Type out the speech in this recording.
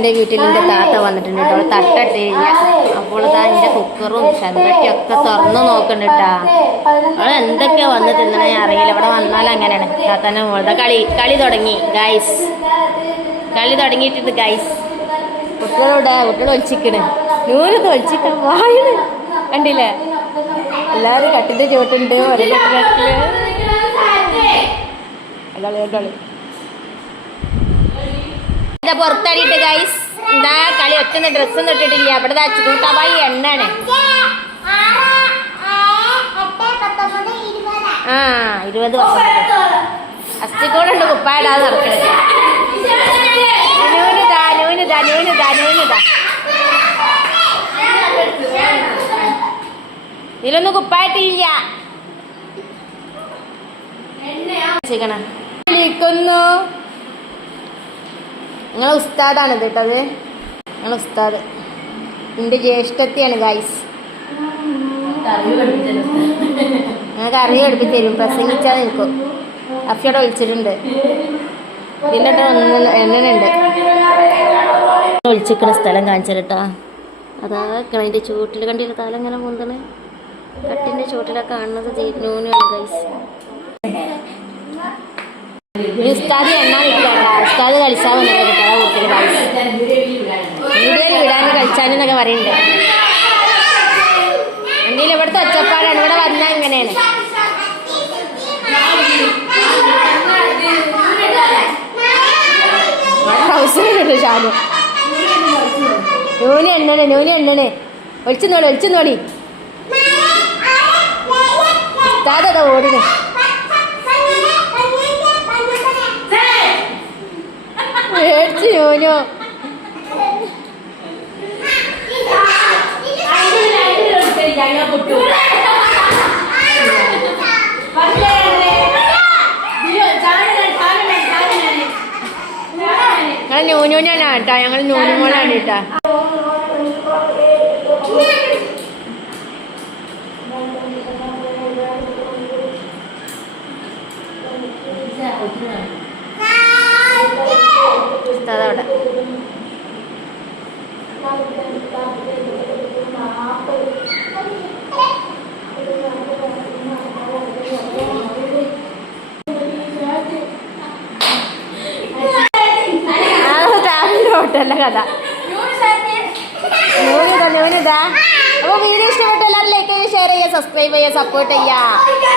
എൻ്റെ വീട്ടിൽ എൻ്റെ താത്ത വന്നിട്ടുണ്ട് കേട്ടോ. തട്ടട്ടില്ല. അപ്പോൾ ഇതാ എൻ്റെ കുക്കറും ചെമ്പട്ടിയൊക്കെ തുറന്നു നോക്കുന്നുണ്ട് കേട്ടാ. അവൾ എന്തൊക്കെയാ വന്ന് തിന്നണേ അറിയില്ല. ഇവിടെ വന്നാലും അങ്ങനെയാണ്. താത്തന്നെ മോളുടെ കളി തുടങ്ങി ഗൈസ്. കളി തുടങ്ങിയിട്ടുണ്ട് ഗൈസ്. കുട്ടികൾ ഒളിച്ചിക്കണ്. നൂല് ഒളിച്ചിക്കാൻ വായണ് കണ്ടില്ലേ? എല്ലാവരും കട്ടിൻ്റെ ചുവട്ടുണ്ട്. ഒരേ കട്ടില് പുറത്തടിയിട്ട് ഗൈസ്. എന്താ കളി ഒറ്റ ഡ്രസ്സൊന്നും ഇട്ടിട്ടില്ല. അവിടെ ചൂട്ടാബായി എണ്ണാണ്. 20 അസ്ഥിക്കോടുണ്ട് കുപ്പായിടാതെ നടക്കണത്. ഇതിലൊന്നും കുപ്പായിട്ടില്ല. നിങ്ങളെ ഉസ്താദാണ് കേട്ടത്. നിങ്ങളെ ഉസ്താദ് എൻ്റെ ജ്യേഷ്ഠത്തിയാണ് ഗൈസ്. ഞങ്ങൾക്ക് അറിവ് പഠിപ്പിച്ച് തരും. പ്രസംഗിച്ചാൽ നിൽക്കും. അഫിയോടെ വിളിച്ചിട്ടുണ്ട്. ഇതിലിട്ട് എണ്ണനുണ്ട്. ഒളിച്ചിക്കണ സ്ഥലം കാണിച്ചിട്ടാ. അതാ അതിൻ്റെ ചൂട്ടിൽ കണ്ടില്ല തല ഇങ്ങനെ മുന്തണ്. കട്ടിൻ്റെ ചൂട്ടിലൊക്കെ കാണുന്നത് നൂനാണ് ഗൈസ്. ഉസ്താദ് എണ്ണ നിൽക്കാട്ടാ. ഉസ്താദ് കളിച്ചാൽ വന്നത് കിട്ടാ കൂട്ടിൽ ഗൈസ്. വീഡിയോയിൽ വിടാനും കളിച്ചാനെന്നൊക്കെ പറയുന്നുണ്ട്. എന്തെങ്കിലും ഇവിടുത്തെ ഒച്ചപ്പാടാണ്. ഇവിടെ വന്നാൽ ഇങ്ങനെയാണ്. ഹൗസിലുണ്ട് ഷാനു. നൂന് എണ്ണണ്. ഒളിച്ചെന്നോളി. ഉസ്താദതാ ഓടിന്. പേടിച്ച് നൂനോ. ഞങ്ങൾ നൂനൂനാണ് കേട്ടാ. ഞങ്ങൾ നൂനുമോളാണ് കേട്ടാ. അവിടെ ഹോട്ടലിലെ കഥ. നൂനിതാ. അപ്പോൾ വീഡിയോ ഇഷ്ടപ്പെട്ട എല്ലാവരും ലൈക്ക് ചെയ്യുക, ഷെയർ ചെയ്യുക, സബ്സ്ക്രൈബ് ചെയ്യുക, സപ്പോർട്ട് ചെയ്യുക.